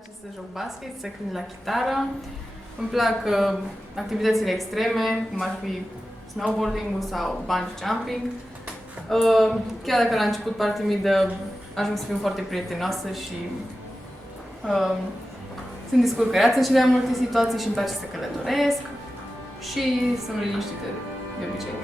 place să joc basket, să cânt la chitară. Îmi plac activitățile extreme, cum ar fi snowboarding-ul sau bungee jumping. Chiar dacă la început par timidă, ajung să fiu foarte prietenoasă și sunt descurcăreață și de multe situații și îmi place să călătoresc și sunt liniștită de obicei.